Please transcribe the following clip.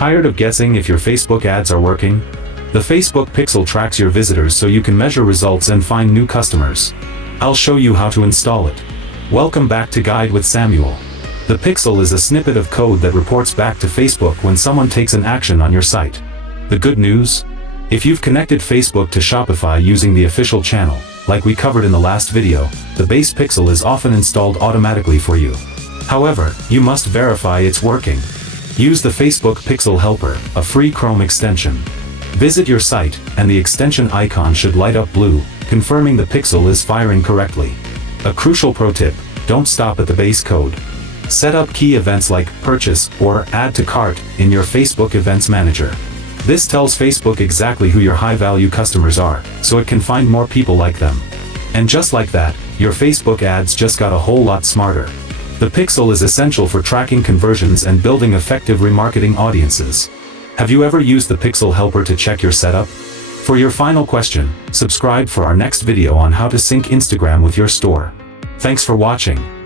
Tired of guessing if your Facebook ads are working? The Facebook Pixel tracks your visitors so you can measure results and find new customers. I'll show you how to install it. Welcome back to Guide with Samuel. The Pixel is a snippet of code that reports back to Facebook when someone takes an action on your site. The good news? If you've connected Facebook to Shopify using the official channel, like we covered in the last video, the base Pixel is often installed automatically for you. However, you must verify it's working. Use the Facebook Pixel Helper, a free Chrome extension. Visit your site, and the extension icon should light up blue, confirming the Pixel is firing correctly. A crucial pro tip: don't stop at the base code. Set up key events like purchase or add to cart in your Facebook Events Manager. This tells Facebook exactly who your high-value customers are, so it can find more people like them. And just like that, your Facebook ads just got a whole lot smarter. The Pixel is essential for tracking conversions and building effective remarketing audiences. Have you ever used the Pixel Helper to check your setup? For your final question, subscribe for our next video on how to sync Instagram with your store. Thanks for watching.